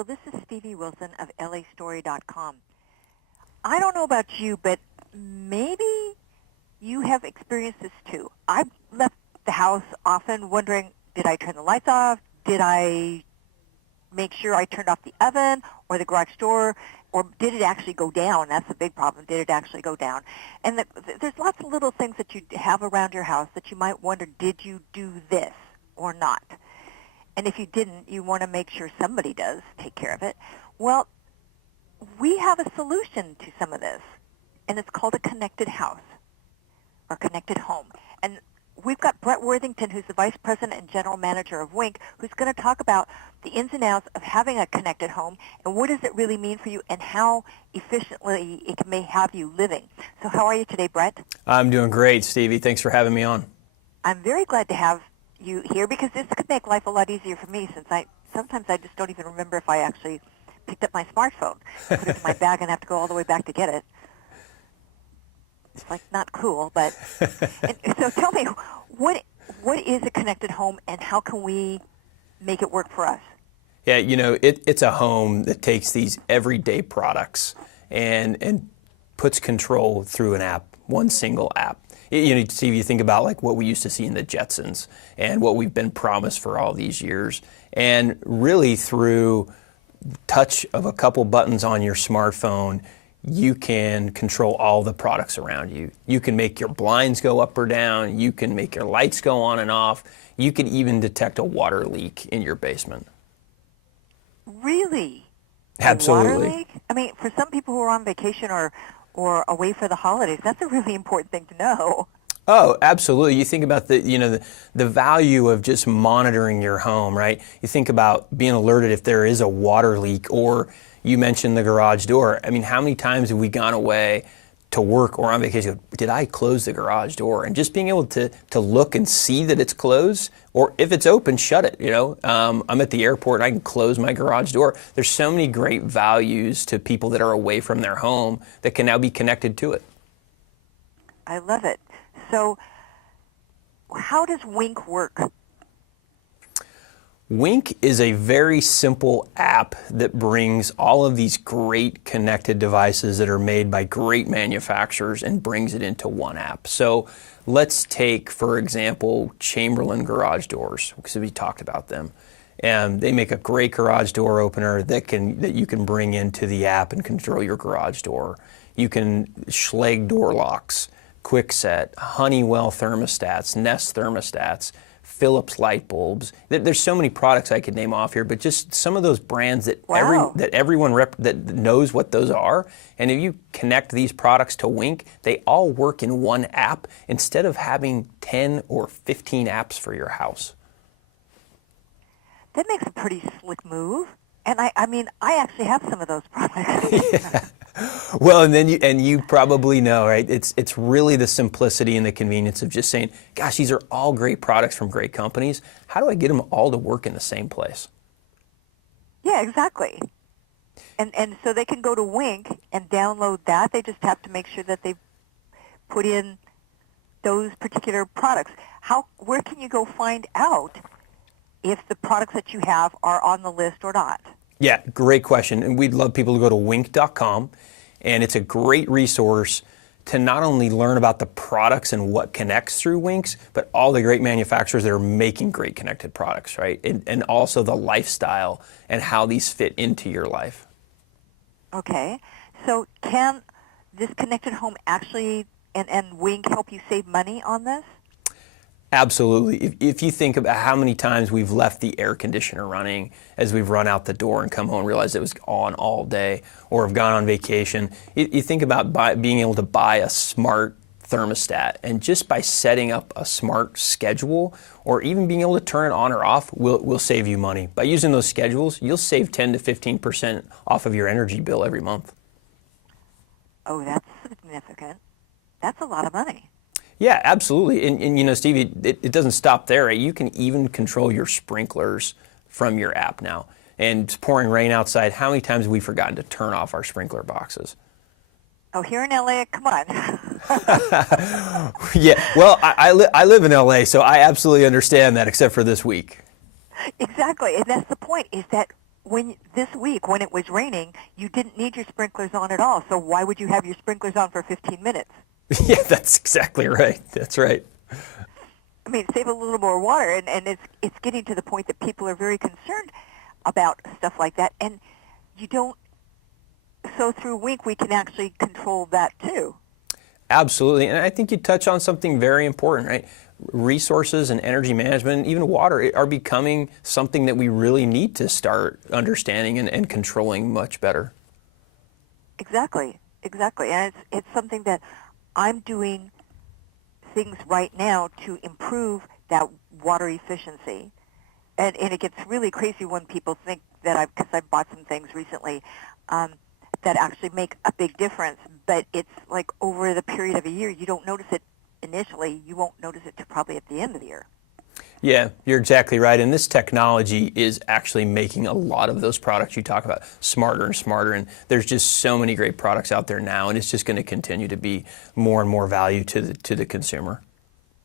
Michael. This is Stevie Wilson of LAstory.com. I don't know about you, but maybe you have experienced this too. I've left the house often wondering, did I turn the lights off? Did I make sure I turned off the oven or the garage door? Or did it actually go down? That's the big problem. Did it actually go down? And there's lots of little things that you have around your house that you might wonder, did you do this or not? And if you didn't, you want to make sure somebody does take care of it. Well, we have a solution to some of this, and it's called a connected house or connected home. And we've got Brett Worthington, who's the Vice President and General Manager of Wink, who's going to talk about the ins and outs of having a connected home and what does it really mean for you and how efficiently it may have you living. So how are you today, Brett? I'm doing great, Stevie. Thanks for having me on. I'm very glad to have you here because this could make life a lot easier for me since sometimes I just don't even remember if I actually picked up my smartphone, put it in my bag, and have to go all the way back to get it. It's like not cool, but so tell me, what is a connected home and how can we make it work for us? Yeah, it's a home that takes these everyday products and puts control through an app, one single app. Steve, you think about like what we used to see in the Jetsons and what we've been promised for all these years. And really through touch of a couple buttons on your smartphone, you can control all the products around you. You can make your blinds go up or down. You can make your lights go on and off. You can even detect a water leak in your basement. Really? Absolutely. A water leak? I mean, for some people who are on vacation or away for the holidays, that's a really important thing to know. Oh, absolutely. You think about the value of just monitoring your home, right? You think about being alerted if there is a water leak, or you mentioned the garage door. I mean, how many times have we gone away to work or on vacation? Did I close the garage door? And just being able to look and see that it's closed, or if it's open, shut it. I'm at the airport and I can close my garage door. There's so many great values to people that are away from their home that can now be connected to it. I love it. So how does Wink work? Wink is a very simple app that brings all of these great connected devices that are made by great manufacturers and brings it into one app. So let's take, for example, Chamberlain garage doors, because we talked about them. And they make a great garage door opener that you can bring into the app and control your garage door. You can Schlage door locks, Kwikset, Honeywell thermostats, Nest thermostats, Philips light bulbs. There's so many products I could name off here, but just some of those brands that everyone that knows what those are. And if you connect these products to Wink, they all work in one app instead of having 10 or 15 apps for your house. That makes a pretty slick move. And I mean, I actually have some of those products. Yeah. Well, and you probably know, right? It's really the simplicity and the convenience of just saying, gosh, these are all great products from great companies. How do I get them all to work in the same place? Yeah, exactly. And so they can go to Wink and download that. They just have to make sure that they put in those particular products. Where can you go find out if the products that you have are on the list or not? Yeah, great question. And we'd love people to go to wink.com. And it's a great resource to not only learn about the products and what connects through Winks, but all the great manufacturers that are making great connected products, right? And also the lifestyle and how these fit into your life. Okay. So can this connected home actually and Wink help you save money on this? Absolutely. If you think about how many times we've left the air conditioner running as we've run out the door and come home and realized it was on all day, or have gone on vacation, you think about being able to buy a smart thermostat, and just by setting up a smart schedule or even being able to turn it on or off will save you money. By using those schedules, you'll save 10 to 15% off of your energy bill every month. Oh, that's significant. That's a lot of money. Yeah, absolutely. And Stevie, it doesn't stop there, right? You can even control your sprinklers from your app now. And it's pouring rain outside. How many times have we forgotten to turn off our sprinkler boxes? Oh, here in LA, come on. Yeah, well, I live in LA, so I absolutely understand that, except for this week. Exactly, and that's the point, is that this week when it was raining, you didn't need your sprinklers on at all. So why would you have your sprinklers on for 15 minutes? Yeah, that's exactly right. That's right. I mean, save a little more water, and it's getting to the point that people are very concerned about stuff like that, and you don't. So through Wink, we can actually control that too. Absolutely, and I think you touch on something very important, right? Resources and energy management, even water, are becoming something that we really need to start understanding and controlling much better. Exactly, and it's something that I'm doing things right now to improve that water efficiency. And it gets really crazy when people think that because I bought some things recently that actually make a big difference, but it's like over the period of a year, you don't notice it initially, you won't notice it till probably at the end of the year. Yeah, you're exactly right. And this technology is actually making a lot of those products you talk about smarter and smarter. And there's just so many great products out there now, and it's just going to continue to be more and more value to the consumer.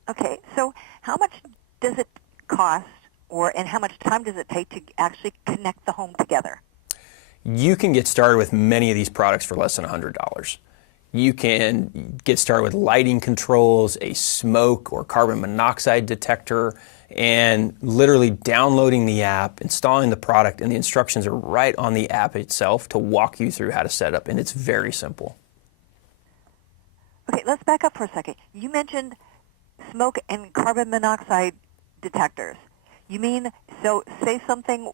Okay, so how much does it cost, and how much time does it take to actually connect the home together? You can get started with many of these products for less than $100. You can get started with lighting controls, a smoke or carbon monoxide detector, and literally downloading the app, installing the product, and the instructions are right on the app itself to walk you through how to set up, and it's very simple. Okay, let's back up for a second. You mentioned smoke and carbon monoxide detectors. You mean, so say something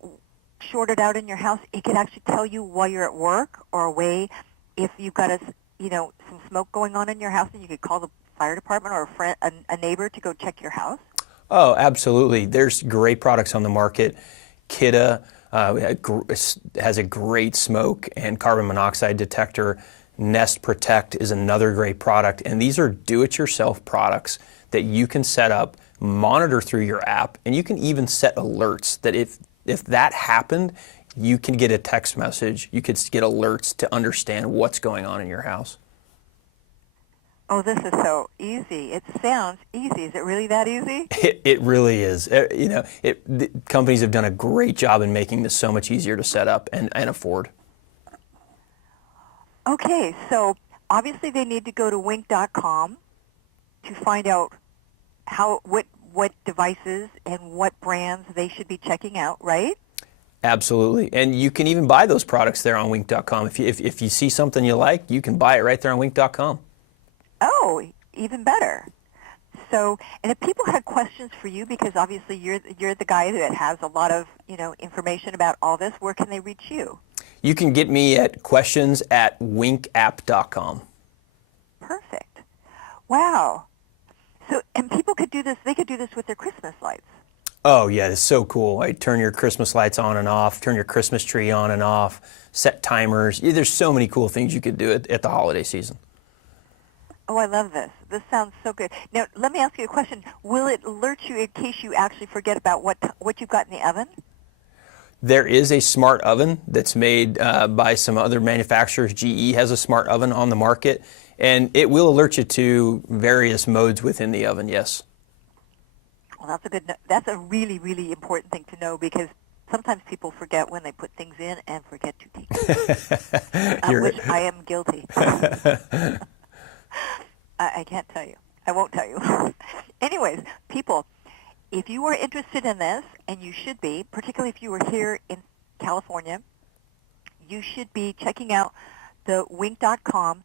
shorted out in your house, it could actually tell you while you're at work or away if you've got some smoke going on in your house, and you could call the fire department or a neighbor to go check your house? Oh, absolutely. There's great products on the market. Kidda has a great smoke and carbon monoxide detector. Nest Protect is another great product. And these are do-it-yourself products that you can set up, monitor through your app, and you can even set alerts that if that happened, you can get a text message. You could get alerts to understand what's going on in your house. Oh, this is so easy. It sounds easy. Is it really that easy? It really is. Companies have done a great job in making this so much easier to set up and afford. Okay, so obviously they need to go to wink.com to find out what devices and what brands they should be checking out, right? Absolutely. And you can even buy those products there on wink.com. If you see something you like, you can buy it right there on wink.com. Oh, even better. So, and if people had questions for you, because obviously you're the guy that has a lot of information about all this, where can they reach you? You can get me at questions@winkapp.com. Perfect. Wow. So, and people could do this. They could do this with their Christmas lights. Oh yeah, it's so cool. Right? Turn your Christmas lights on and off. Turn your Christmas tree on and off. Set timers. There's so many cool things you could do at the holiday season. Oh, I love this. This sounds so good. Now, let me ask you a question. Will it alert you in case you actually forget about what you've got in the oven? There is a smart oven that's made by some other manufacturers. GE has a smart oven on the market, and it will alert you to various modes within the oven, yes. Well, that's a really, really important thing to know, because sometimes people forget when they put things in and forget to take them, which I am guilty. I can't tell you. I won't tell you. Anyways, people, if you are interested in this, and you should be, particularly if you are here in California, you should be checking out the wink.com